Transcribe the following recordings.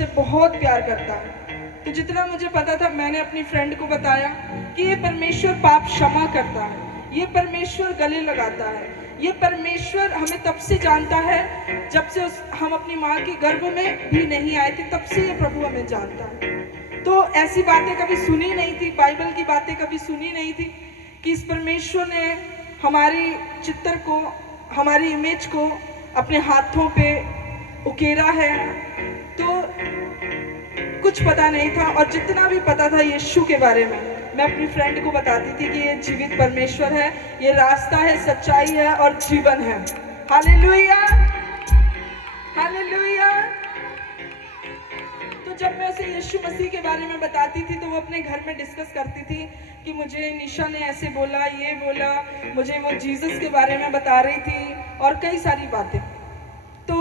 मुझसे बहुत प्यार करता है। तो जितना मुझे पता था मैंने अपनी फ्रेंड को बताया कि ये परमेश्वर पाप क्षमा करता है, ये परमेश्वर गले लगाता है, ये परमेश्वर हमें तब से जानता है जब से हम अपनी माँ के गर्भ में भी नहीं आए थे, तब से ये प्रभु हमें जानता है। तो ऐसी बातें कभी सुनी नहीं थी, बाइबल की बातें कभी सुनी नहीं थी कि इस परमेश्वर ने हमारी चित्र को, हमारी इमेज को अपने हाथों पे उकेरा है। तो कुछ पता नहीं था, और जितना भी पता था यीशु के बारे में मैं अपनी फ्रेंड को बताती थी कि ये जीवित परमेश्वर है, ये रास्ता है, सच्चाई है और जीवन है। Hallelujah, hallelujah. तो जब मैं उसे यीशु मसीह के बारे में बताती थी तो वो अपने घर में डिस्कस करती थी कि मुझे निशा ने ऐसे बोला, ये बोला, मुझे वो जीसस के बारे में बता रही थी और कई सारी बातें। तो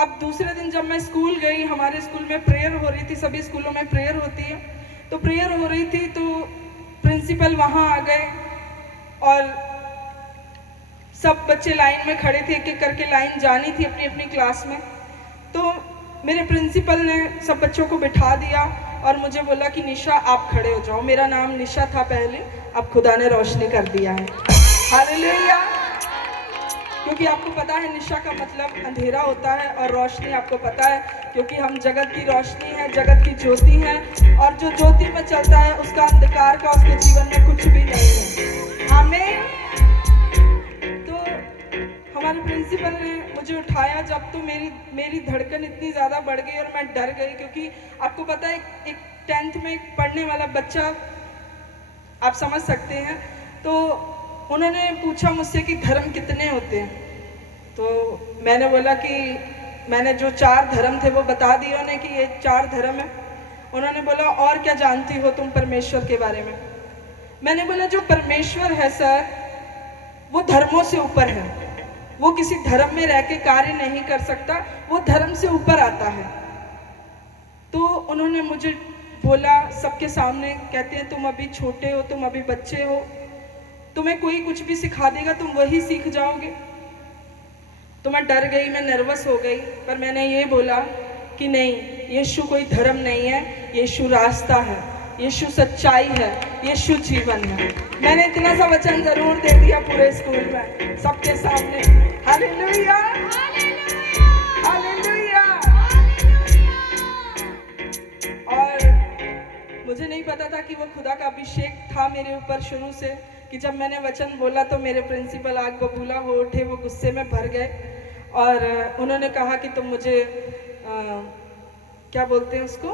अब दूसरे दिन जब मैं स्कूल गई, हमारे स्कूल में प्रेयर हो रही थी, सभी स्कूलों में प्रेयर होती है, तो प्रेयर हो रही थी तो प्रिंसिपल वहाँ आ गए और सब बच्चे लाइन में खड़े थे, एक एक करके लाइन जानी थी अपनी अपनी क्लास में। तो मेरे प्रिंसिपल ने सब बच्चों को बिठा दिया और मुझे बोला कि निशा आप खड़े हो जाओ। मेरा नाम निशा था पहले, अब खुदा ने रोशनी कर दिया है। हालेलुया। क्योंकि आपको पता है निशा का मतलब अंधेरा होता है और रोशनी आपको पता है, क्योंकि हम जगत की रोशनी है, जगत की ज्योति है, और जो ज्योति में चलता है उसका अंधकार का उसके जीवन में कुछ भी नहीं है। आमीन। तो हमारे प्रिंसिपल ने मुझे उठाया जब, तो मेरी धड़कन इतनी ज़्यादा बढ़ गई और मैं डर गई, क्योंकि आपको पता है एक 10th में पढ़ने वाला बच्चा, आप समझ सकते हैं। तो उन्होंने पूछा मुझसे कि धर्म कितने होते हैं, तो मैंने बोला कि मैंने जो 4 धर्म थे वो बता दिए उन्हें कि ये 4 धर्म है। उन्होंने बोला और क्या जानती हो तुम परमेश्वर के बारे में। मैंने बोला जो परमेश्वर है सर वो धर्मों से ऊपर है, वो किसी धर्म में रह के कार्य नहीं कर सकता, वो धर्म से ऊपर आता है। तो उन्होंने मुझे बोला सबके सामने, कहते हैं तुम अभी छोटे हो, तुम अभी बच्चे हो, तुम्हें कोई कुछ भी सिखा देगा तुम वही सीख जाओगे। तो मैं डर गई, मैं नर्वस हो गई, पर मैंने ये बोला कि नहीं, यीशु कोई धर्म नहीं है, यीशु रास्ता है, यीशु सच्चाई है, यीशु जीवन है। मैंने इतना सा वचन जरूर दे दिया पूरे स्कूल में सबके सामने। Hallelujah, hallelujah. और मुझे नहीं पता था कि वो खुदा का अभिषेक था मेरे ऊपर शुरू से, कि जब मैंने वचन बोला तो मेरे प्रिंसिपल आग बबूला हो उठे, वो गुस्से में भर गए और उन्होंने कहा कि तुम मुझे क्या बोलते हैं उसको,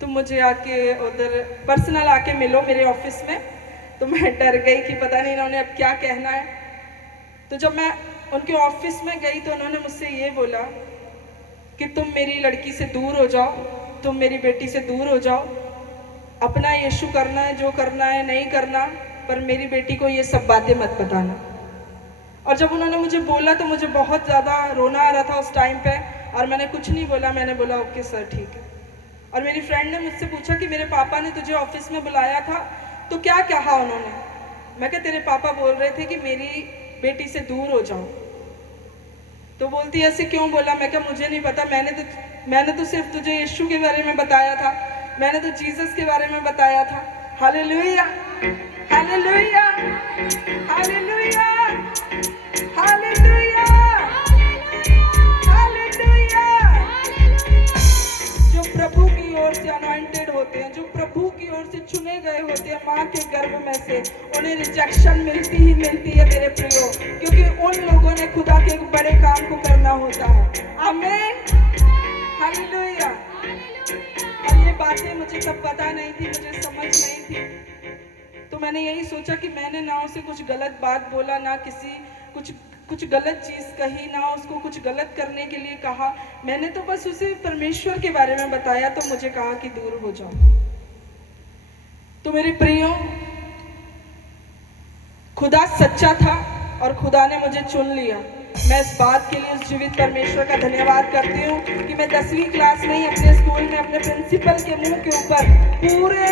तुम मुझे आके उधर पर्सनल आके मिलो मेरे ऑफिस में। तो मैं डर गई कि पता नहीं इन्होंने अब क्या कहना है। तो जब मैं उनके ऑफिस में गई तो उन्होंने मुझसे ये बोला कि तुम मेरी लड़की से दूर हो जाओ, तुम मेरी बेटी से दूर हो जाओ, अपना यीशु करना है, जो करना है नहीं करना, पर मेरी बेटी को ये सब बातें मत बताना। और जब उन्होंने मुझे बोला तो मुझे बहुत ज़्यादा रोना आ रहा था उस टाइम पे, और मैंने कुछ नहीं बोला, मैंने बोला ओके सर ठीक है। और मेरी फ्रेंड ने मुझसे पूछा कि मेरे पापा ने तुझे ऑफिस में बुलाया था तो क्या कहा उन्होंने। मैं कहा तेरे पापा बोल रहे थे कि मेरी बेटी से दूर हो जाओ। तो बोलती ऐसे क्यों बोला। मैं कहा मुझे नहीं पता, मैंने तो सिर्फ तुझे यीशु के बारे में बताया था, मैंने तो जीसस के बारे में बताया था। Hallelujah, hallelujah, hallelujah, hallelujah, hallelujah. जो प्रभु की ओर से अनॉइंटेड होते हैं, जो प्रभु की ओर से चुने गए होते हैं माँ के गर्भ में से, उन्हें रिजेक्शन मिलती ही मिलती है मेरे प्रियो, क्योंकि उन लोगों ने खुदा के एक बड़े काम को करना होता है। आमीन, हालेलुया। और ये बातें मुझे तब पता नहीं थी, मुझे समझ नहीं थी। तो मैंने यही सोचा कि मैंने ना उसे कुछ गलत बात बोला, ना किसी कुछ गलत चीज़ कही, ना उसको कुछ गलत करने के लिए कहा। मैंने तो बस उसे परमेश्वर के बारे में बताया, तो मुझे कहा कि दूर हो जाओ। तो मेरे प्रियो, खुदा सच्चा था और खुदा ने मुझे चुन लिया। मैं इस बात के लिए उस जीवित परमेश्वर का धन्यवाद करती हूँ कि मैं 10वीं क्लास में ही अपने स्कूल में अपने प्रिंसिपल के मुंह के ऊपर पूरे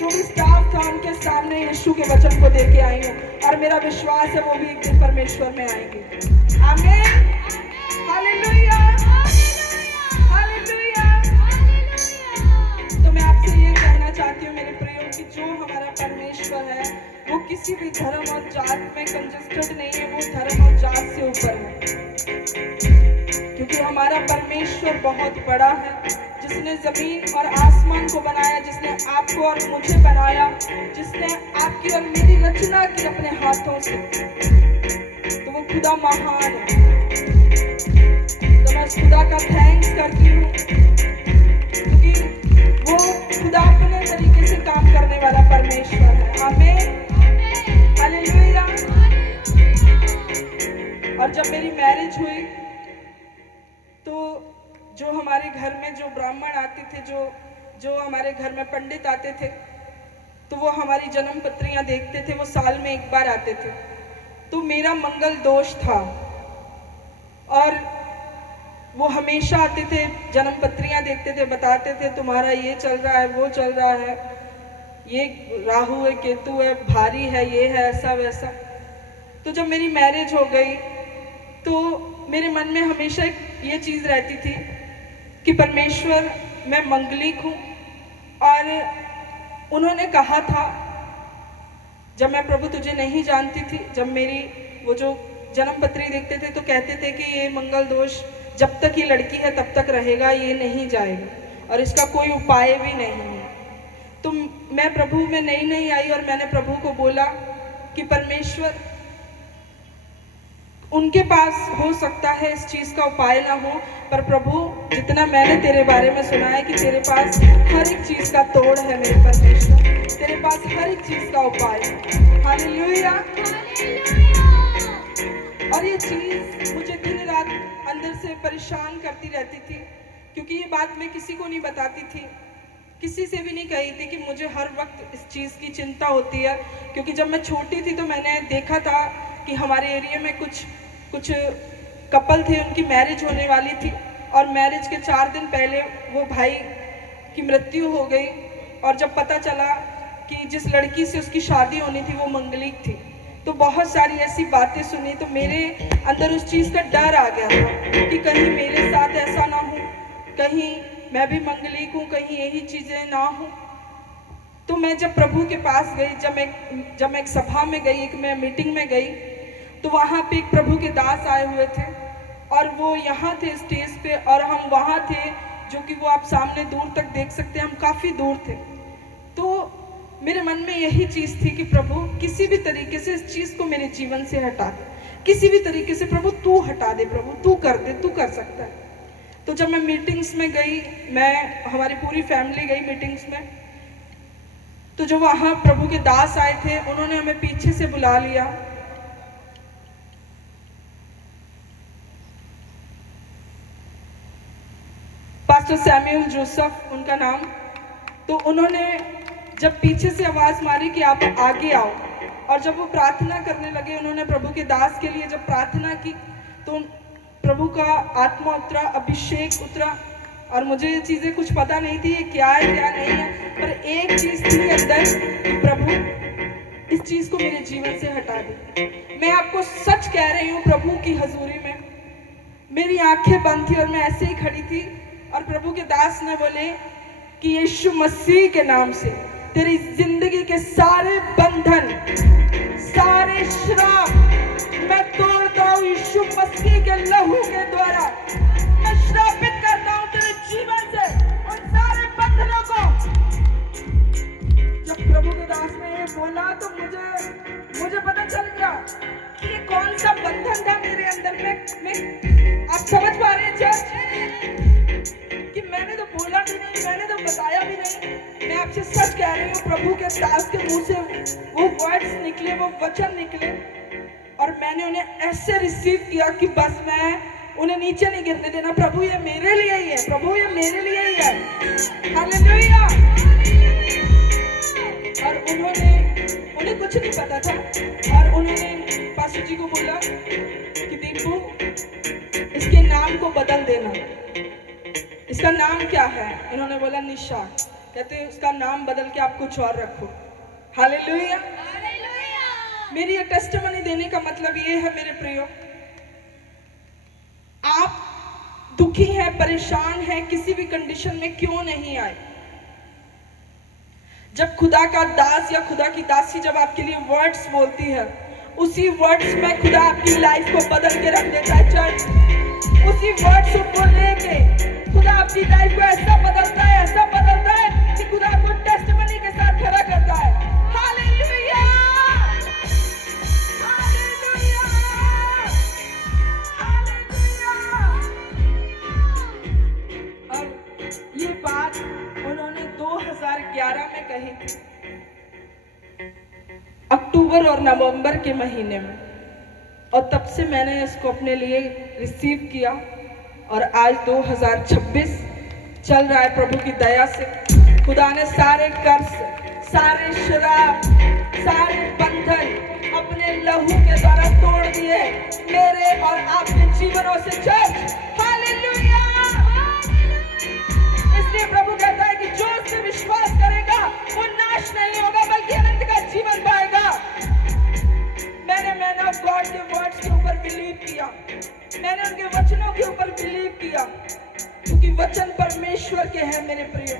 जो भी स्टाफ था उनके सामने यीशु के वचन को दे के आई हूँ, और मेरा विश्वास है वो भी एक दिन परमेश्वर में आएंगे। आमीन, हालेलुया, हाथ में कंजस्टेड नहीं है, वो धर्म और जात से ऊपर है, क्योंकि हमारा परमेश्वर बहुत बड़ा है, जिसने जमीन और आसमान को बनाया, जिसने आपको और मुझे बनाया, जिसने आपकी और मेरी रचना की अपने हाथों से, तो वो खुदा महान है। तो मैं उस खुदा का थैंक्स करती हूँ, क्योंकि वो खुदा अपने तरीके से काम करने वाला परमेश्वर है। आमीन, हालेलुया। और जब मेरी मैरिज हुई तो जो हमारे घर में जो ब्राह्मण आते थे, जो हमारे घर में पंडित आते थे, तो वो हमारी जन्म पत्रियां देखते थे। वो साल में एक बार आते थे। तो मेरा मंगल दोष था और वो हमेशा आते थे, जन्म पत्रियां देखते थे, बताते थे तुम्हारा ये चल रहा है, वो चल रहा है, ये राहु है, केतु है, भारी है, ये है, ऐसा वैसा। तो जब मेरी मैरिज हो गई तो मेरे मन में हमेशा ये चीज़ रहती थी कि परमेश्वर, मैं मंगलिक हूँ और उन्होंने कहा था, जब मैं प्रभु तुझे नहीं जानती थी, जब मेरी वो जो जन्म पत्री देखते थे तो कहते थे कि ये मंगल दोष जब तक ये लड़की है तब तक रहेगा, ये नहीं जाएगा और इसका कोई उपाय भी नहीं है। तो मैं प्रभु में नई आई और मैंने प्रभु को बोला कि परमेश्वर, उनके पास हो सकता है इस चीज़ का उपाय ना हो, पर प्रभु जितना मैंने तेरे बारे में सुना है कि तेरे पास हर एक चीज़ का तोड़ है मेरे परमेश्वर, तेरे पास हर एक चीज़ का उपाय है। हालेलुया। और ये चीज़ मुझे दिन रात अंदर से परेशान करती रहती थी, क्योंकि ये बात मैं किसी को नहीं बताती थी, किसी से भी नहीं कही थी कि मुझे हर वक्त इस चीज़ की चिंता होती है। क्योंकि जब मैं छोटी थी तो मैंने देखा था कि हमारे एरिया में कुछ कपल थे, उनकी मैरिज होने वाली थी और मैरिज के 4 दिन पहले वो भाई की मृत्यु हो गई। और जब पता चला कि जिस लड़की से उसकी शादी होनी थी वो मंगलिक थी, तो बहुत सारी ऐसी बातें सुनी, तो मेरे अंदर उस चीज़ का डर आ गया था कि कहीं मेरे साथ ऐसा ना हो, कहीं मैं भी मंगलिक हूँ, कहीं यही चीज़ें ना हो। तो मैं जब प्रभु के पास गई, जब मैं एक सभा में गई, एक मैं मीटिंग में गई, तो वहाँ पे एक प्रभु के दास आए हुए थे और वो यहाँ थे स्टेज पे और हम वहाँ थे, जो कि वो आप सामने दूर तक देख सकते हैं, हम काफ़ी दूर थे। तो मेरे मन में यही चीज़ थी कि प्रभु किसी भी तरीके से इस चीज़ को मेरे जीवन से हटा दे, किसी भी तरीके से प्रभु तू हटा दे, प्रभु तू कर दे, तू कर सकता है। तो जब मैं मीटिंग्स में गई, हमारी पूरी फैमिली गई मीटिंग्स में, तो जो वहाँ प्रभु के दास आए थे उन्होंने हमें पीछे से बुला लिया। पास्टर सैमुअल जोसेफ उनका नाम। तो उन्होंने जब पीछे से आवाज़ मारी कि आप आगे आओ, और जब वो प्रार्थना करने लगे, उन्होंने प्रभु के दास के लिए जब प्रार्थना की तो प्रभु का आत्मा उतरा, अभिषेक उतरा। और मुझे ये चीज़ें कुछ पता नहीं थी ये क्या है क्या नहीं है, पर एक चीज़ थी अंदर कि प्रभु इस चीज़ को मेरे जीवन से हटा दे। मैं आपको सच कह रही हूँ, प्रभु की हजूरी में मेरी आंखें बंद थी और मैं ऐसे ही खड़ी थी और प्रभु के दास ने बोले कि यीशु मसीह के नाम से तेरी जिंदगी के सारे बंधन, सारे श्राप मैं तोड़ता हूँ यीशु मसीह के लहू के द्वारा। मैं श्रापित करता हूँ तेरे जीवन से उन सारे बंधनों को। जब प्रभु के दास ने ये बोला तो मुझे पता चल गया कि ये कौन सा बंधन था मेरे अंदर में। आप समझ पा रहे हैं चर्च कि मैंने तो बोला भी नहीं, मैंने तो बताया भी नहीं। मैं आपसे सच कह रही हूँ, प्रभु के दास के मुंह से वो वर्ड्स निकले, वो वचन निकले और मैंने उन्हें ऐसे रिसीव किया कि बस मैं उन्हें नीचे नहीं गिरने देना। प्रभु ये मेरे लिए ही है, प्रभु ये मेरे लिए ही है। हालेलुया। और उन्हें कुछ नहीं पता था और उन्होंने पास्टर जी को बोला कि दीपू इसके नाम को बदल देना। इसका नाम क्या है? इन्होंने बोला निशा। कहते उसका नाम बदल के आप कुछ और रखो। हालेलुया। मेरी ये टेस्टिमनी देने का मतलब ये है मेरे प्रियो, आप दुखी हैं, परेशान हैं, किसी भी कंडीशन में क्यों नहीं आए, जब खुदा का दास या खुदा की दासी जब आपके लिए वर्ड्स बोलती है, उसी वर्ड्स में खुदा आपकी लाइफ को बदल के रख देता है चर्च। उसी वर्ड्स को लेके खुदा आपकी लाइफ को ऐसा बदलता है कि खुदा आपको टेस्टिमनी के साथ खड़ा करता है। Hallelujah, hallelujah, hallelujah. अब ये बात उन्होंने 2011 में कही थी, अक्टूबर और नवंबर के महीने में, और तब से मैंने इसको अपने लिए रिसीव किया और आज 2026 चल रहा है। प्रभु की दया से खुदा ने सारे कर्ज, सारे शराब, सारे बंधन अपने लहू के द्वारा तोड़ दिए मेरे और आपके जीवनों से चर्च। हालेलुया। इसलिए प्रभु कहता है कि जो उससे विश्वास करेगा वो नाश नहीं होगा बल्कि अनंत का जीवन पाएगा। मैंने मैन ऑफ गॉड के वर्ड्स के ऊपर बिलीव किया, मैंने उनके वचनों के ऊपर बिलीव किया, क्योंकि वचन परमेश्वर के हैं मेरे प्रिय।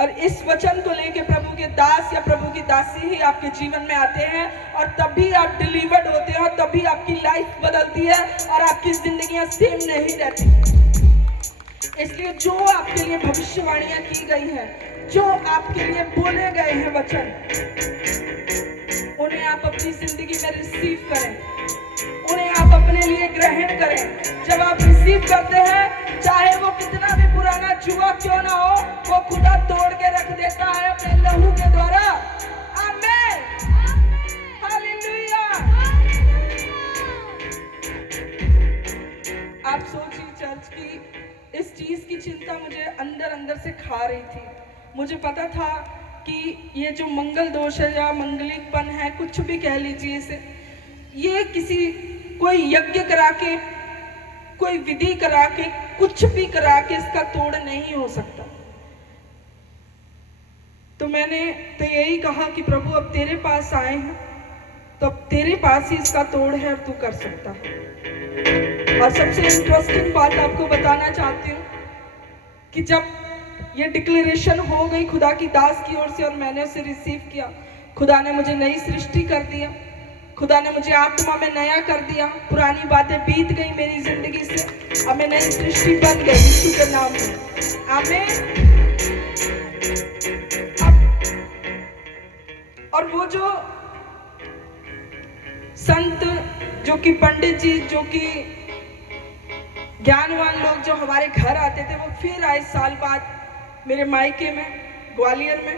और इस वचन को लेके प्रभु के दास या प्रभु की दासी ही आपके जीवन में आते हैं और तभी आप डिलीवर्ड होते हो, तभी आपकी लाइफ बदलती है और आपकी जिंदगियां सेम नहीं रहती। इसलिए जो आपके लिए भविष्यवाणियां की गई हैं, जो आपके लिए बोले गए हैं वचन, उन्हें आप अपनी जिंदगी में रिसीव करें, उन्हें आप अपने लिए ग्रहण करें। जब आप रिसीव करते हैं, चाहे वो कितना भी पुराना जुआ क्यों ना हो, वो खुदा तोड़ के रख देता है अपने लहू के द्वारा। आमीन, हालेलुया। आप सोचिए चर्च की इस चीज की चिंता मुझे अंदर अंदर से खा रही थी। मुझे पता था कि ये जो मंगल दोष है या मंगलिकपन है, कुछ भी कह लीजिए इसे, ये किसी कोई यज्ञ करा के, कोई विधि करा के, कुछ भी करा के इसका तोड़ नहीं हो सकता। तो मैंने तो यही कहा कि प्रभु अब तेरे पास आए हैं, तो अब तेरे पास ही इसका तोड़ है और तू कर सकता है। और सबसे इंटरेस्टिंग बात आपको बताना चाहती हूँ कि जब ये डिक्लेरेशन हो गई खुदा की दास की ओर से और मैंने उसे रिसीव किया, खुदा ने मुझे नई सृष्टि कर दिया, खुदा ने मुझे आत्मा में नया कर दिया। पुरानी बातें बीत गई मेरी जिंदगी से, अब मैं नई सृष्टि बन गई यीशु के नाम में। आमीन। और वो जो संत, जो कि पंडित जी, जो कि ज्ञानवान लोग जो हमारे घर आते थे, वो फिर आए साल बाद मेरे मायके में, ग्वालियर में।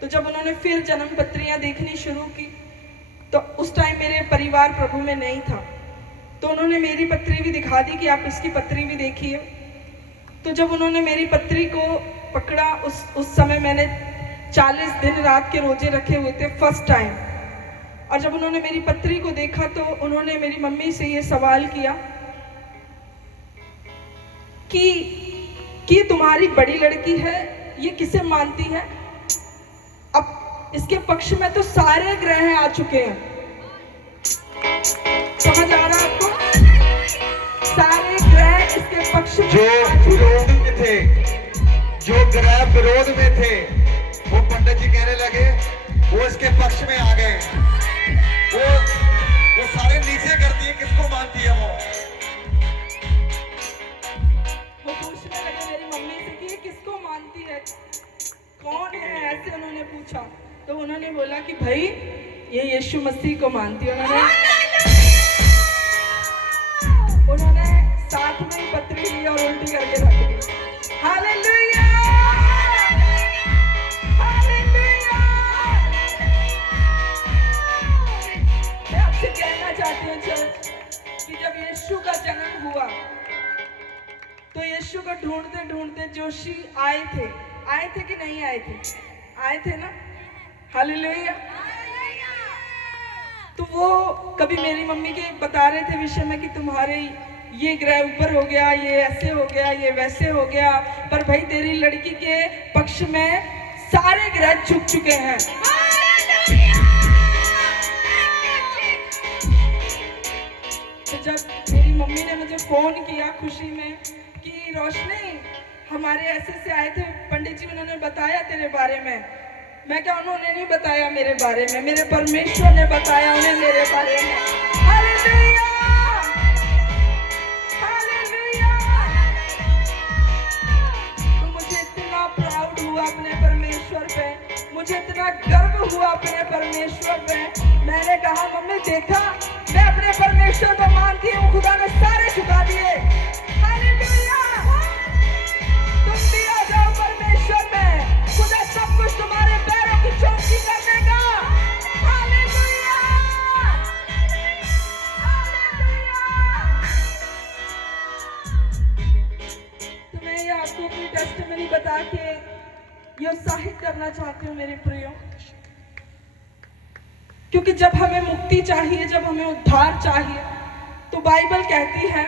तो जब उन्होंने फिर जन्म पत्रियां देखनी शुरू की, तो उस टाइम मेरे परिवार प्रभु में नहीं था, तो उन्होंने मेरी पत्री भी दिखा दी कि आप इसकी पत्री भी देखिए। तो जब उन्होंने मेरी पत्री को पकड़ा, उस समय मैंने 40 दिन रात के रोजे रखे हुए थे फर्स्ट टाइम। और जब उन्होंने मेरी पत्री को देखा तो उन्होंने मेरी मम्मी से ये सवाल किया कि तुम्हारी बड़ी लड़की है, ये किसे मानती है? अब इसके पक्ष में तो सारे ग्रह आ चुके हैं, समझ आ रहा है आपको? सारे ग्रह इसके पक्ष में जो विरोध में थे, जो ग्रह विरोध में थे, वो पंडित जी कहने लगे वो इसके पक्ष में आ गए। वो सारे नीचे कर दिए, किसको मानती है वो पूछने लगे मेरी मम्मी से कि ये किसको मानती है, कौन है, ऐसे उन्होंने पूछा। तो उन्होंने बोला कि भाई ये यीशु मसीह को मानती है। उन्होंने साथ में ही पत्री ली और उल्टी करके रख दी। Hallelujah, hallelujah. मैं आपसे कहना चाहती हूँ चर्च कि जब यीशु का जन्म हुआ तो यीशु को ढूंढते ढूंढते जोशी आए थे कि नहीं आए थे? आए थे ना। हालेलुया। तो वो कभी मेरी मम्मी के बता रहे थे विषय में कि तुम्हारे ये ग्रह ऊपर हो गया, ये ऐसे हो गया, ये वैसे हो गया, पर भाई तेरी लड़की के पक्ष में सारे ग्रह झुक चुके हैं। तो जब मेरी मम्मी ने मुझे फोन किया खुशी में कि रोशनी, हमारे ऐसे से आए थे पंडित जी, उन्होंने बताया तेरे बारे में, मैं क्या, उन्होंने नहीं बताया मेरे बारे में, मेरे परमेश्वर ने बताया उन्हें मेरे बारे में। Hallelujah, hallelujah. तो मुझे इतना प्राउड हुआ अपने परमेश्वर पे, मुझे इतना गर्व हुआ अपने परमेश्वर पे। मैंने कहा मम्मी देखा, मैं अपने परमेश्वर को मानती हूँ, खुदा ने सारे चुका दिए। हालेलुया, तुम भी आ जाओ परमेश्वर में, खुदा सब कुछ तुम्हारे पैरों की चौकी कर देगा। Hallelujah, hallelujah. तो मैं ये आपको अपनी टेस्टिमनी बता के ये उत्साहित करना चाहती हूँ मेरे प्रियो, क्योंकि जब हमें मुक्ति चाहिए, जब हमें उद्धार चाहिए, तो बाइबल कहती है,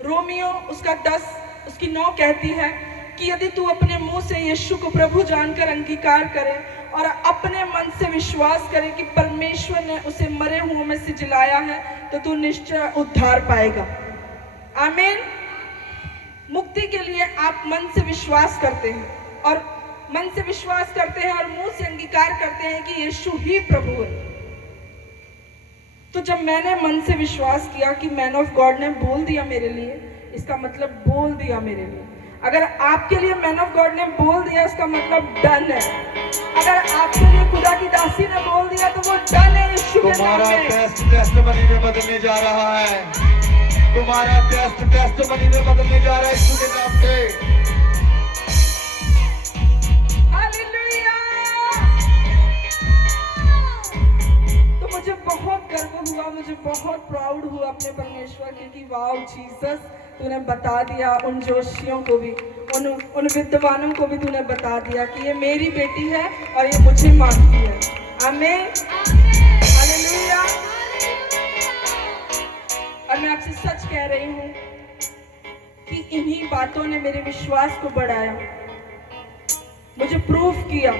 रोमियो उसका 10 उसकी 9 कहती है कि यदि तू अपने मुंह से यीशु को प्रभु जानकर अंगीकार करे और अपने मन से विश्वास करे कि परमेश्वर ने उसे मरे हुओं में से जिलाया है, तो तू निश्चय उद्धार पाएगा। आमीन। मुक्ति के लिए आप मन से विश्वास करते हैं, और मन से विश्वास करते हैं और मुंह से अंगीकार करते हैं कि यीशु ही प्रभु है। तो जब मैंने मन से विश्वास किया कि मैन ऑफ गॉड ने बोल दिया मेरे लिए, इसका मतलब बोल दिया मेरे लिए। अगर आपके लिए मैन ऑफ गॉड ने बोल दिया, इसका मतलब डन है। अगर आपके लिए खुदा की दासी ने बोल दिया, तो वो डन है यीशु के नाम तुम्हारा में। टेस्टमनी में बदलने जा रहा है, तुम्हारा टेस्टमनी में बदलने जा रहा है यीशु के नाम से। हालेलुया। तो मुझे बहुत गर्व हुआ, मुझे बहुत प्राउड हुआ अपने परमेश्वर के कि वाओ जीसस, तूने बता दिया उन जोशियों को भी, उन विद्वानों को भी तूने बता दिया कि ये मेरी बेटी है और ये मुझे मानती है। आमीन, हालेलुया। और मैं आपसे सच कह रही हूँ कि इन्हीं बातों ने मेरे विश्वास को बढ़ाया, मुझे प्रूफ किया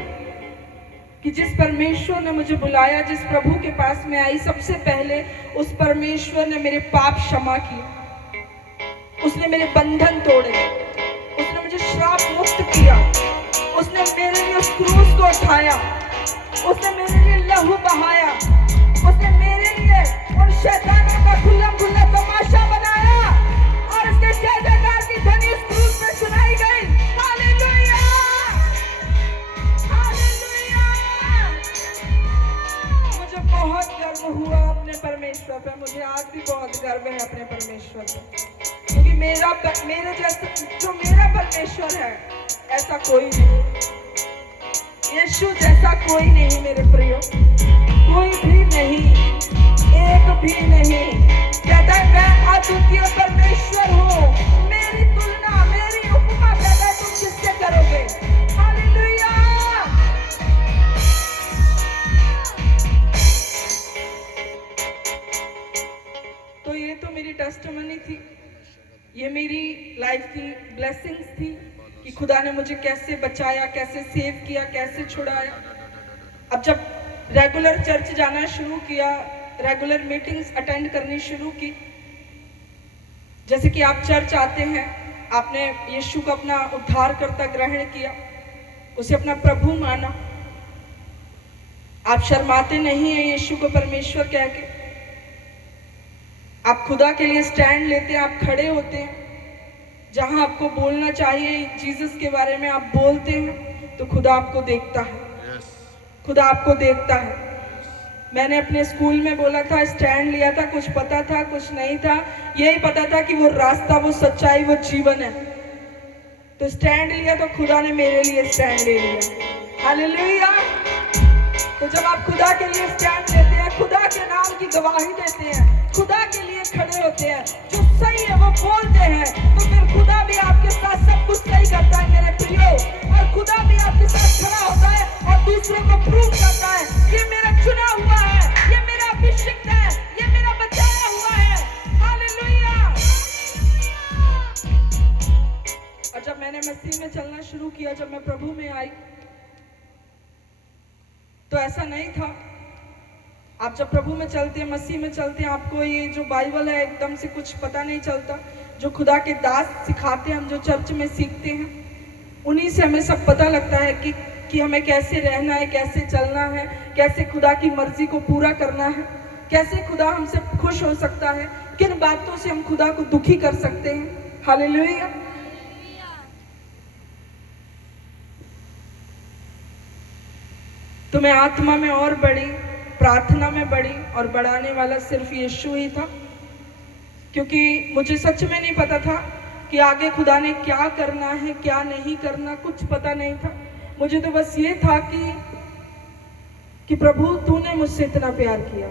कि जिस परमेश्वर ने मुझे बुलाया, जिस प्रभु के पास मैं आई, सबसे पहले उस परमेश्वर ने मेरे पाप क्षमा किए, उसने मेरे बंधन तोड़े, उसने मुझे श्राप मुक्त किया, उसने मेरे लिए उस क्रूस को उठाया, उसने मेरे लिए लहू बहाया, उसने मेरे लिए उन शैतानों का खुल्ला खुल्ला तमाशा बनाया, और उसके जय जयकार की ध्वनि उस क्रूस पे सुनाई गई। Hallelujah, hallelujah. मुझे बहुत गर्व हुआ अपने परमेश्वर पे, मुझे आज भी बहुत गर्व है अपने परमेश्वर पे, क्योंकि मेरे जैसा जो मेरा परमेश्वर है, ऐसा कोई नहीं, यीशु जैसा कोई नहीं मेरे प्रियो, कोई भी नहीं, एक भी नहीं। कहता है मैं अद्वितीय परमेश्वर हूँ, मेरी तुलना, मेरी उपमा कहता है तुम किससे करोगे। हालेलुया। तो ये तो मेरी टेस्टिमनी थी, ये मेरी लाइफ की ब्लेसिंग्स थी कि खुदा ने मुझे कैसे बचाया, कैसे सेव किया, कैसे छुड़ाया। अब जब रेगुलर चर्च जाना शुरू किया, रेगुलर मीटिंग्स अटेंड करनी शुरू की, जैसे कि आप चर्च आते हैं, आपने यीशु को अपना उद्धारकर्ता ग्रहण किया, उसे अपना प्रभु माना, आप शर्माते नहीं हैं यीशु को परमेश्वर कह के, आप खुदा के लिए स्टैंड लेते हैं, आप खड़े होते हैं, जहां आपको बोलना चाहिए जीसस के बारे में आप बोलते हैं, तो खुदा आपको देखता है, खुदा आपको देखता है। मैंने अपने स्कूल में बोला था, स्टैंड लिया था, कुछ पता था कुछ नहीं था, यही पता था कि वो रास्ता, वो सच्चाई, वो जीवन है। तो स्टैंड लिया तो खुदा ने मेरे लिए स्टैंड ले लिया। हालेलुया। तो जब आप खुदा के लिए स्टैंड लेते हैं, खुदा के नाम की गवाही देते हैं, खुदा के लिए खड़े होते हैं, जो सही है वो बोलते हैं, तो फिर खुदा भी आपके साथ सब कुछ सही करता है मेरे प्रियो, और खुदा भी आपके साथ खड़ा होता है और दूसरों को प्रूव करता है, ये मेरा चुना हुआ है, ये मेरा अभिषिक्त है, ये मेरा बचाया हुआ है। हालेलुया। और जब मैंने मसीह में चलना शुरू किया, जब मैं प्रभु में आई, तो ऐसा नहीं था। आप जब प्रभु में चलते हैं, मसीह में चलते हैं, आपको ये जो बाइबल है एकदम से कुछ पता नहीं चलता। जो खुदा के दास सिखाते हैं, हम जो चर्च में सीखते हैं, उन्हीं से हमें सब पता लगता है कि कि हमें कैसे रहना है, कैसे चलना है, कैसे खुदा की मर्जी को पूरा करना है, कैसे खुदा हमसे खुश हो सकता है, किन बातों से हम खुदा को दुखी कर सकते हैं। हालेलुया। तो मैं आत्मा में और बढ़ी, प्रार्थना में बढ़ी, और बढ़ाने वाला सिर्फ यीशु ही था, क्योंकि मुझे सच में नहीं पता था कि आगे खुदा ने क्या करना है, क्या नहीं करना, कुछ पता नहीं था। मुझे तो बस ये था कि प्रभु तूने मुझसे इतना प्यार किया,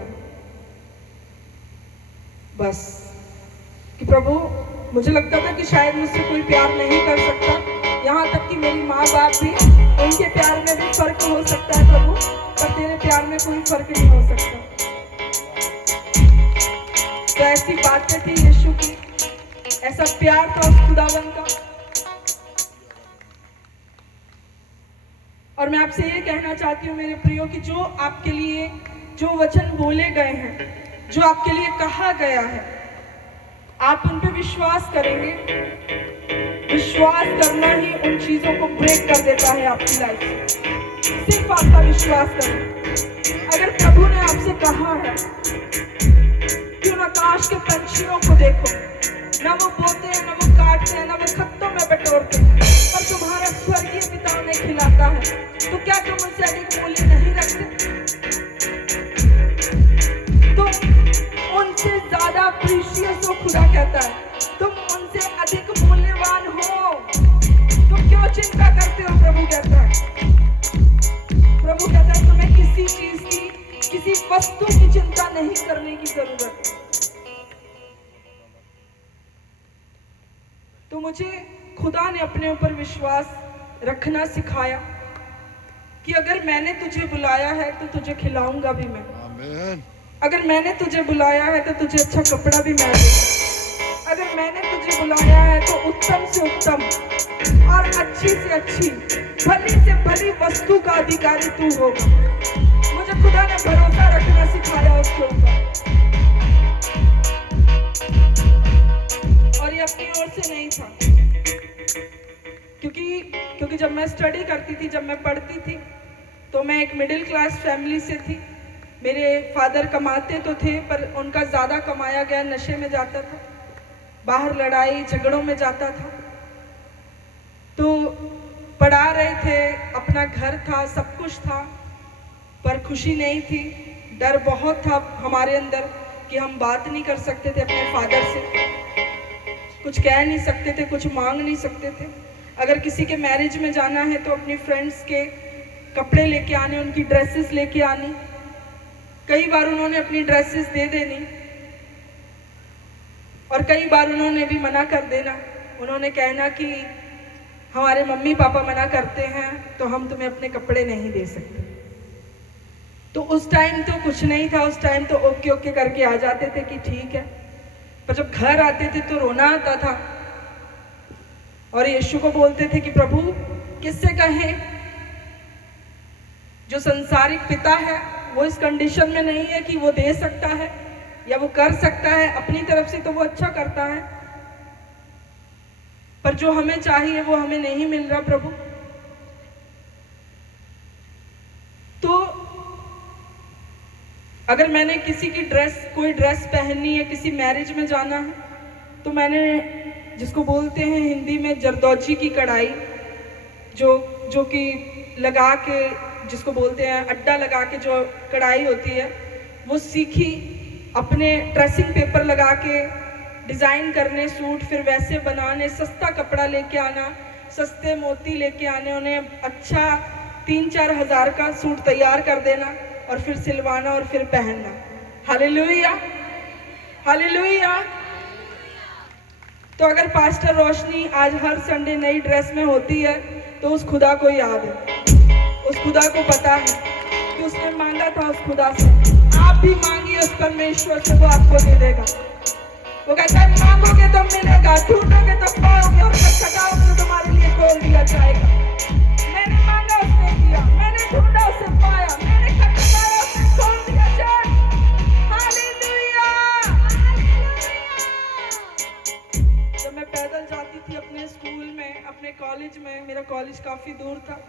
बस। कि प्रभु, मुझे लगता था कि शायद मुझसे कोई प्यार नहीं कर सकता, यहाँ तक कि मेरी माँ बाप भी, उनके प्यार में भी फर्क हो सकता है प्रभु, पर तेरे प्यार में कोई फर्क नहीं हो सकता। तो ऐसी बातें थी यीशु की, ऐसा प्यार था उस खुदावन का। और मैं आपसे ये कहना चाहती हूँ मेरे प्रियो कि जो आपके लिए जो वचन बोले गए हैं, जो आपके लिए कहा गया है, आप उन पे विश्वास करेंगे। विश्वास करना ही उन चीजों को ब्रेक कर देता है आपकी लाइफ से। सिर्फ आपका विश्वास करें। अगर प्रभु ने आपसे कहा है कि उन आकाश के पंछियों को देखो, न वो बोते हैं, न वो काटते हैं, न वो खत्तों में बटोरते हैं, पर तुम्हारा स्वर्गीय पिता उन्हें खिलाता है, तो क्या तुम उनसे अधिक मूल्य नहीं रखते? तुम उनसे ज्यादा प्रीशियस हो, खुदा कहता है। तुम उनसे अधिक मूल्यवान हो, तुम क्यों चिंता करते हो? प्रभु कहता है, प्रभु कहता है तुम्हें किसी चीज की, किसी वस्तु की चिंता नहीं करने की जरूरत है। तो मुझे खुदा ने अपने ऊपर विश्वास रखना सिखाया कि अगर मैंने तुझे बुलाया है तो तुझे खिलाऊंगा भी मैं। आमीन। अगर मैंने तुझे बुलाया है तो तुझे अच्छा कपड़ा भी मैं दूंगा। अगर मैंने तुझे बुलाया है तो उत्तम से उत्तम और अच्छी से अच्छी, भली से भली वस्तु का अधिकारी तू होगा। मुझे खुदा ने भरोसा रखना सिखाया उसके ऊपर, और ये अपनी ओर से नहीं था, क्योंकि जब मैं स्टडी करती थी, जब मैं पढ़ती थी, तो मैं एक मिडिल क्लास फैमिली से थी। मेरे फादर कमाते तो थे, पर उनका ज़्यादा कमाया गया नशे में जाता था, बाहर लड़ाई झगड़ों में जाता था। तो पढ़ा रहे थे, अपना घर था, सब कुछ था, पर खुशी नहीं थी। डर बहुत था हमारे अंदर कि हम बात नहीं कर सकते थे अपने फादर से, कुछ कह नहीं सकते थे, कुछ मांग नहीं सकते थे। अगर किसी के मैरिज में जाना है तो अपनी फ्रेंड्स के कपड़े लेके आने, उनकी ड्रेसेस लेके आनी। कई बार उन्होंने अपनी ड्रेसेस दे देनी, और कई बार उन्होंने भी मना कर देना। उन्होंने कहना कि हमारे मम्मी पापा मना करते हैं तो हम तुम्हें अपने कपड़े नहीं दे सकते। तो उस टाइम तो कुछ नहीं था, उस टाइम तो ओके ओके करके आ जाते थे कि ठीक है, पर जब घर आते थे तो रोना आता था, और यीशु को बोलते थे कि प्रभु किससे कहें? जो संसारिक पिता है वो इस कंडीशन में नहीं है कि वो दे सकता है या वो कर सकता है। अपनी तरफ से तो वो अच्छा करता है, पर जो हमें चाहिए वो हमें नहीं मिल रहा प्रभु। तो अगर मैंने किसी की कोई ड्रेस पहननी है, किसी मैरिज में जाना है, तो मैंने, जिसको बोलते हैं हिंदी में जरदौजी की कढ़ाई, जो कि लगा के, जिसको बोलते हैं अड्डा लगा के जो कढ़ाई होती है, वो सीखी। अपने ड्रेसिंग पेपर लगा के डिज़ाइन करने सूट, फिर वैसे बनाने, सस्ता कपड़ा लेके आना, सस्ते मोती लेके आने, उन्हें अच्छा 3-4 हज़ार का सूट तैयार कर देना, और फिर सिलवाना और फिर पहनना। Hallelujah, hallelujah. तो अगर पास्टर रोशनी आज हर संडे नई ड्रेस में होती है तो उस खुदा को याद है, उस खुदा को पता है कि उसने मांगा था उस खुदा से। आप भी मांगिए उस परमेश्वर से, वो आपको दे देगा। वो कहता है मांगोगे तो मिलेगा, ढूंढोगे तो पाओगे, और खटखटाओगे तो तुम्हारे लिए खोल दिया जाएगा। मैंने मांगा उसने दिया, मैंने ढूंढा उसे पाया, मैंने खटखटाया उसे खोल दिया जाए। हालेलुया। जब मैं पैदल जाती थी अपने स्कूल में, अपने कॉलेज में, मेरा कॉलेज काफी दूर था,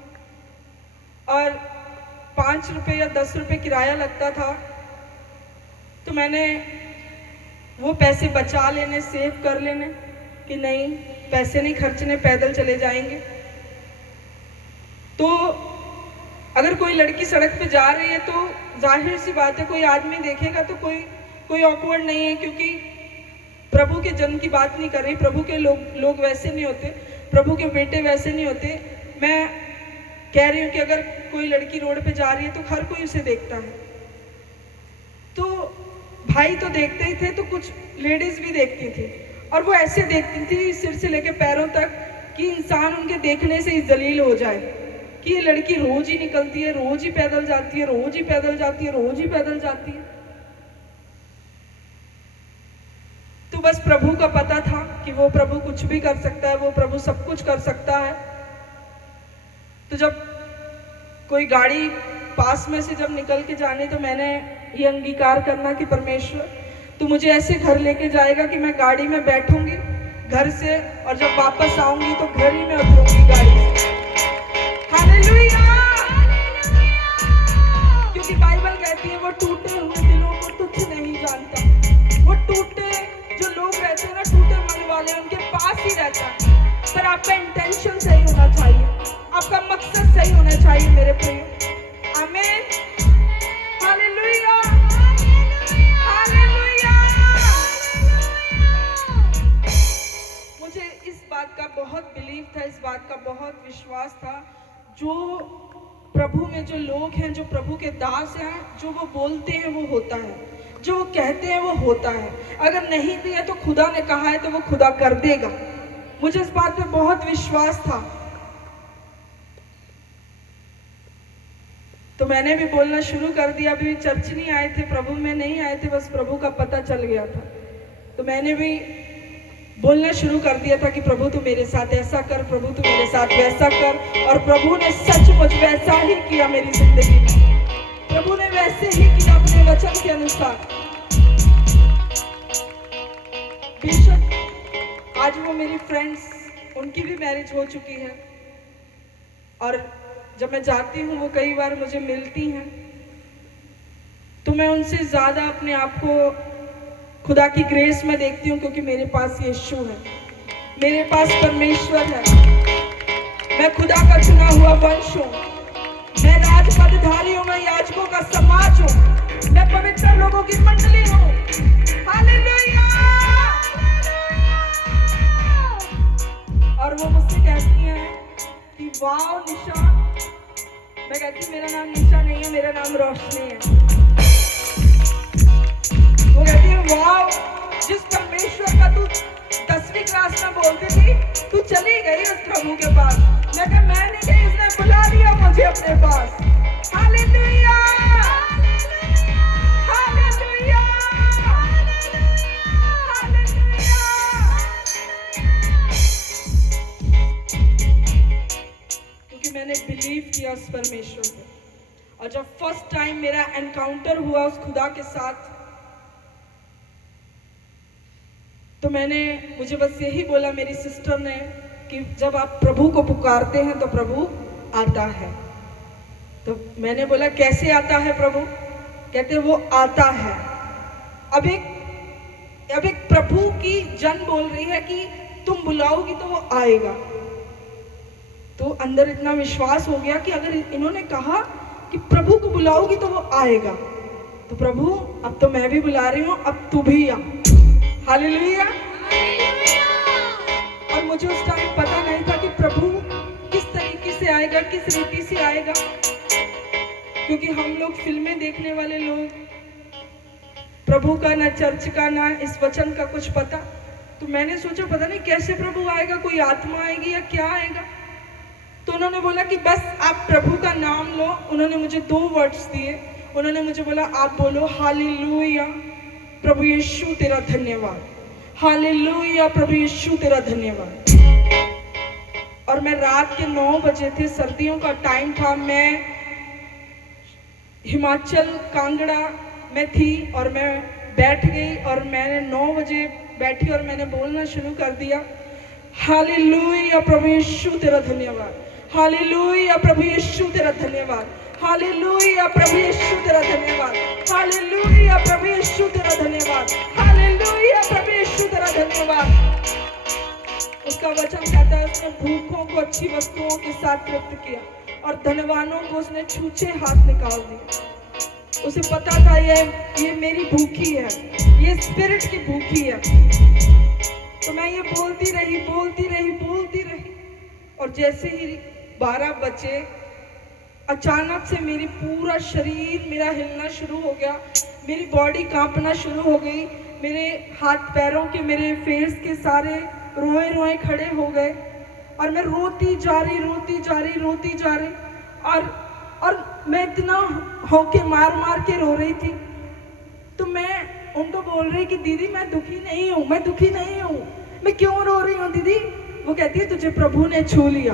और 5 रुपये या 10 रुपये किराया लगता था। तो मैंने वो पैसे बचा लेने, सेव कर लेने कि नहीं पैसे नहीं खर्चने, पैदल चले जाएंगे। तो अगर कोई लड़की सड़क पे जा रही है तो जाहिर सी बात है कोई आदमी देखेगा तो कोई ऑकवर्ड नहीं है, क्योंकि प्रभु के जन्म की बात नहीं कर रही। प्रभु के लोग वैसे नहीं होते, प्रभु के बेटे वैसे नहीं होते। मैं कह रही हूँ कि अगर कोई लड़की रोड पे जा रही है तो हर कोई उसे देखता है। तो भाई तो देखते ही थे, तो कुछ लेडीज भी देखती थी, और वो ऐसे देखती थी सिर से लेकर पैरों तक कि इंसान उनके देखने से ही जलील हो जाए कि ये लड़की रोज ही निकलती है, रोज ही पैदल जाती है, रोज ही पैदल जाती है, रोज ही पैदल जाती है। तो बस प्रभु का पता था कि वो प्रभु कुछ भी कर सकता है, वो प्रभु सब कुछ कर सकता है। तो जब कोई गाड़ी पास में से जब निकल के जाने तो मैंने ये अंगीकार करना कि परमेश्वर तू मुझे ऐसे घर लेके जाएगा कि मैं गाड़ी में बैठूंगी घर से, और जब वापस आऊंगी तो घर ही में उतरूंगी गाड़ी से। हालेलुया! क्योंकि बाइबल कहती है वो टूटे हुए दिलों को तुच्छ नहीं जानता। वो टूटे जो लोग रहते हैं ना, टूटे मन वाले, उनके पास ही रहता है। पर आपका इंटेंशन सही होना चाहिए, आपका मकसद सही होना चाहिए मेरे प्रिय। आमीन, हालेलुया, हालेलुया। मुझे इस बात का बहुत बिलीव था, इस बात का बहुत विश्वास था, जो प्रभु में जो लोग हैं, जो प्रभु के दास हैं, जो वो बोलते हैं वो होता है, जो वो कहते हैं वो होता है। अगर नहीं भी है तो खुदा ने कहा है तो वो खुदा कर देगा। मुझे इस बात पे बहुत विश्वास था। तो मैंने भी बोलना शुरू कर दिया। अभी चर्च नहीं आए थे, प्रभु में नहीं आए थे, बस प्रभु का पता चल गया था। तो मैंने भी बोलना शुरू कर दिया था कि प्रभु तू मेरे साथ ऐसा कर, प्रभु तू मेरे साथ वैसा कर। और प्रभु ने सचमुच वैसा ही किया मेरी जिंदगी में। प्रभु ने वैसे ही किया अपने वचन के अनुसार। बेशक आज वो मेरी फ्रेंड्स, उनकी भी मैरिज हो चुकी है, और जब मैं जाती हूँ वो कई बार मुझे मिलती हैं, तो मैं उनसे ज़्यादा अपने आप को खुदा की ग्रेस में देखती हूँ, क्योंकि मेरे पास यीशु है, मेरे पास परमेश्वर है। मैं खुदा का चुना हुआ वंश हूँ, मैं राजपदधारी हूँ, मैं याजकों का समाज हूँ, मैं पवित्र लोगों की मंडली हूँ। हालेलुया! और वो मुझसे कहती हैं कि वाओ निशा। मैं कहती मेरा नाम निशा नहीं है, मेरा नाम रोशनी है। वो कहती है वाओ, जिस परमेश्वर का तू 10वीं क्लास में बोलती थी, तू चली गई उस प्रभु के पास। मैं कहा मैं नहीं गई, उसने बुला लिया मुझे अपने पास। हालेलुया! हालेलुया! क्योंकि मैंने बिलीव किया उस परमेश्वर पे। और जब फर्स्ट टाइम मेरा एनकाउंटर हुआ उस खुदा के साथ, तो मुझे बस यही बोला मेरी सिस्टर ने कि जब आप प्रभु को पुकारते हैं तो प्रभु आता है। तो मैंने बोला कैसे आता है प्रभु? कहते वो आता है। अब एक प्रभु की जन बोल रही है कि तुम बुलाओगी तो वो आएगा। तो अंदर इतना विश्वास हो गया कि अगर इन्होंने कहा कि प्रभु को बुलाओगी तो वो आएगा, तो प्रभु अब तो मैं भी बुला रही हूँ, अब तू भी आ। हालेलुया! और मुझे उस टाइम पता नहीं था कि प्रभु किस तरीके से आएगा, किस रीति से आएगा, क्योंकि हम लोग फिल्में देखने वाले लोग, प्रभु का ना चर्च का ना इस वचन का कुछ पता। तो मैंने सोचा पता नहीं कैसे प्रभु आएगा, कोई आत्मा आएगी या क्या आएगा। तो उन्होंने बोला कि बस आप प्रभु का नाम लो। उन्होंने मुझे 2 वर्ड्स दिए। उन्होंने मुझे बोला आप बोलो हालेलुया प्रभु यीशु तेरा धन्यवाद, हालेलुया प्रभु यीशु तेरा धन्यवाद। और मैं रात के 9 बजे थे, सर्दियों का टाइम था, मैं हिमाचल कांगड़ा में थी, और मैं बैठ गई और मैंने 9 बजे बैठी और मैंने बोलना शुरू कर दिया हालेलुया प्रभु यीशु तेरा धन्यवाद, हालेलुया प्रभु यीशु तेरा धन्यवाद, हालेलुया प्रभु यीशु तेरा धन्यवाद, हालेलुया प्रभु यीशु तेरा धन्यवाद, हालेलुया प्रभु यीशु तेरा धन्यवाद। उसका वचन कहता है उसने भूखों को अच्छी वस्तुओं के साथ तृप्त किया और धनवानों को उसने छूछे हाथ निकाल दिया। उसे पता था ये मेरी भूखी है, ये स्पिरिट की भूखी है। तो मैं ये बोलती रही और जैसे ही 12 बजे अचानक से मेरी पूरा शरीर मेरा हिलना शुरू हो गया, मेरी बॉडी कांपना शुरू हो गई, मेरे हाथ पैरों के, मेरे फेस के सारे रोए खड़े हो गए और मैं रोती जा रही और मैं इतना होके मार के रो रही थी। तो मैं उनको बोल रही कि दीदी मैं दुखी नहीं हूँ, मैं क्यों रो रही हूँ दीदी? वो कहती है तुझे प्रभु ने छू लिया।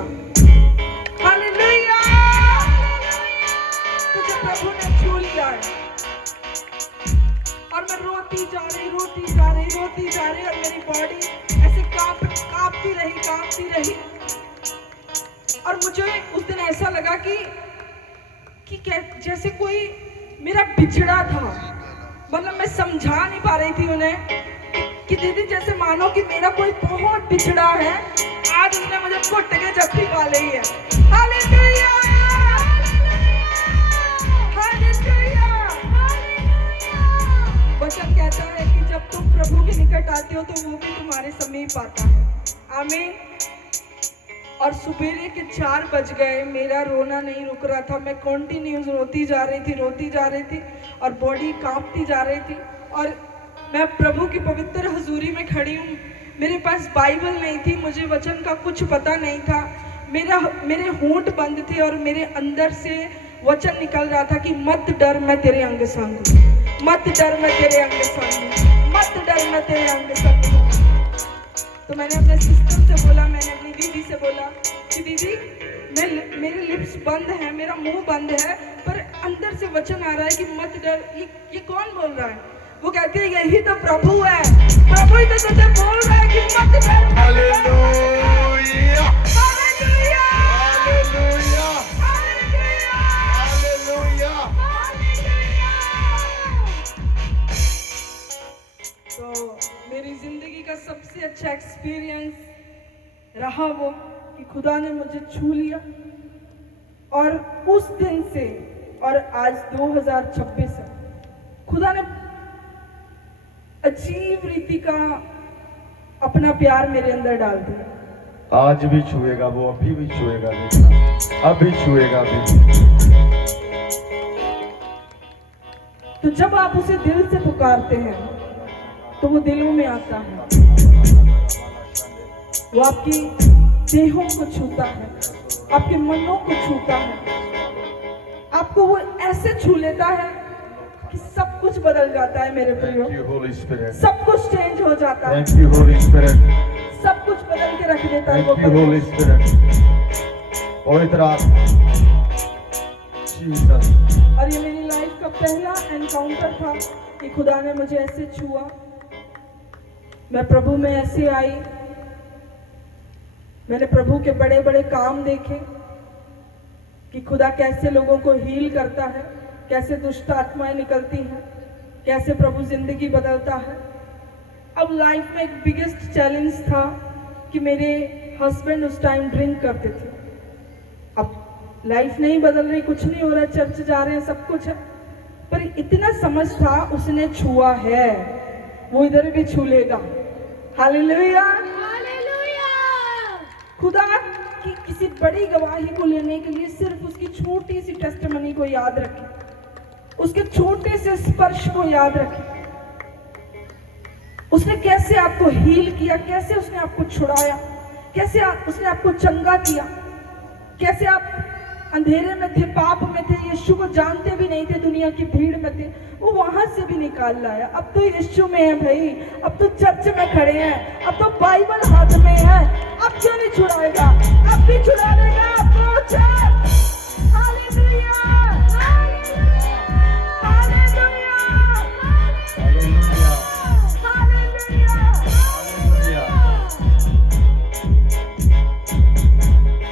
हालेलुया, तुझे प्रभु ने छू लिया है। और मैं रोती जा रही और मेरी बॉडी ऐसे कांपती रही और मुझे उस दिन ऐसा लगा कि जैसे कोई मेरा बिछड़ा था। मतलब मैं समझा नहीं पा रही थी उन्हें कि दीदी जैसे मानो कि मेरा कोई बहुत बिछड़ा है, आज उसने मुझे घुट के जप्पी पा ली है। Hallelujah, hallelujah. वचन कहता है कि जब तुम प्रभु के निकट आते हो तो वो भी तुम्हारे समीप आता है। आमीन। और सुबह के 4 बज गए, मेरा रोना नहीं रुक रहा था, मैं कंटिन्यूस रोती जा रही थी और बॉडी कांपती जा रही थी। और मैं प्रभु की पवित्र हजूरी में खड़ी हूँ। मेरे पास बाइबल नहीं थी, मुझे वचन का कुछ पता नहीं था, मेरे होंठ बंद थे और मेरे अंदर से वचन निकल रहा था कि मत डर मैं तेरे अंग संग हूँ, मत डर मैं तेरे अंग संग हूँ, मत डर मैं तेरे अंग संग हूँ। तो मैंने अपने सिस्टर से बोला, मैंने अपनी दीदी से बोला कि दीदी मेरे लिप्स बंद है, मेरा मुंह बंद है, पर अंदर से वचन आ रहा है कि मत डर। ये कौन बोल रहा है? वो कहती है यही तो प्रभु है, प्रभु ही तो तुझे बोल रहा है कि मत डर। Hallelujah, hallelujah, hallelujah, hallelujah. तो मेरी जिंदगी का सबसे अच्छा एक्सपीरियंस रहा वो कि खुदा ने मुझे छू लिया। और उस दिन से और आज 2026 है, खुदा ने अजीब रीति का अपना प्यार मेरे अंदर डाल दिया। आज भी छुएगा वो, अभी भी छुएगा, देखना अभी छुएगा भी। तो जब आप उसे दिल से पुकारते हैं तो वो दिलों में आता है, वो आपकी देहों को छूता है, आपके मनों को छूता है, आपको वो ऐसे छू लेता है कि सब कुछ बदल जाता है। मेरे प्रियो, सब कुछ चेंज हो जाता है, सब कुछ बदल के रख देता है वो। और ये मेरी लाइफ का पहला एनकाउंटर था कि खुदा ने मुझे ऐसे छुआ, मैं प्रभु में ऐसे आई। मैंने प्रभु के बड़े बड़े काम देखे कि खुदा कैसे लोगों को हील करता है, कैसे दुष्ट आत्माएं निकलती हैं, कैसे प्रभु जिंदगी बदलता है। अब लाइफ में एक बिगेस्ट चैलेंज था कि मेरे हस्बैंड उस टाइम ड्रिंक करते थे। अब लाइफ नहीं बदल रही, कुछ नहीं हो रहा, चर्च जा रहे हैं, सब कुछ है, पर इतना समझ था उसने छुआ है, वो इधर भी छू लेगा। हालेलुया, खुदा की किसी बड़ी गवाही को लेने के लिए सिर्फ उसकी छोटी सी टेस्टिमनी को याद रखें, उसके छोटे से स्पर्श को याद रखें। उसने कैसे आपको हील किया, कैसे उसने आपको छुड़ाया, कैसे उसने आपको चंगा किया, कैसे आप अंधेरे में थे, पाप में थे, यीशु को जानते भी नहीं थे, दुनिया की भीड़ में थे, वो वहां से भी निकाल लाया। अब तो यीशु में है भाई, अब तो चर्च में खड़े हैं, अब तो बाइबल हाथ में है, अब क्यों नहीं छुड़ाएगा? अब भी छुड़ा देगा आपको। Church, hallelujah, hallelujah, hallelujah.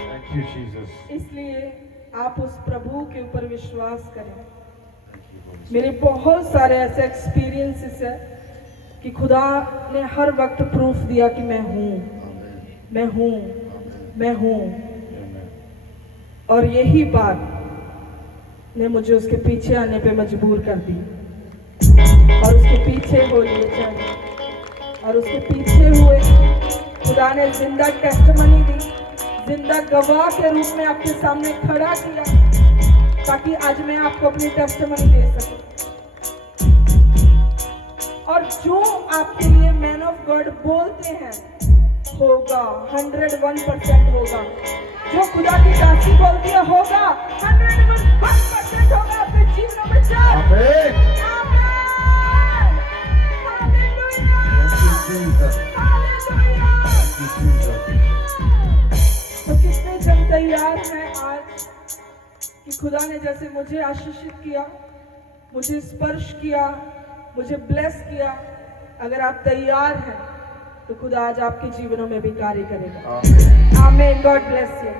Thank you, Jesus. इसलिए आप उस प्रभु के ऊपर विश्वास करें। मेरे बहुत सारे ऐसे एक्सपीरियंसेस है कि खुदा ने हर वक्त प्रूफ दिया कि मैं हूँ, मैं हूँ, मैं हूँ। और यही बात ने मुझे उसके पीछे आने पे मजबूर कर दी और उसके पीछे हो लिए चले। और उसके पीछे हुए खुदा ने जिंदा टेस्टमनी दी, जिंदा गवाह के रूप में आपके सामने खड़ा किया ताकि आज मैं आपको अपनी टेस्टमनी दे सकूं। और जो आपके लिए मैन ऑफ गॉड बोलते हैं होगा, 101% होगा। जो खुदा की दासी बोलती है होगा, 101% होगा आपके जीवनों में। आमीन। तो कितने जन तैयार हैं आज कि खुदा ने जैसे मुझे आशीषित किया, मुझे स्पर्श किया, मुझे ब्लेस किया। अगर आप तैयार हैं तो खुदा आज आपके जीवनों में भी कार्य करेगा। आमीन। God bless you.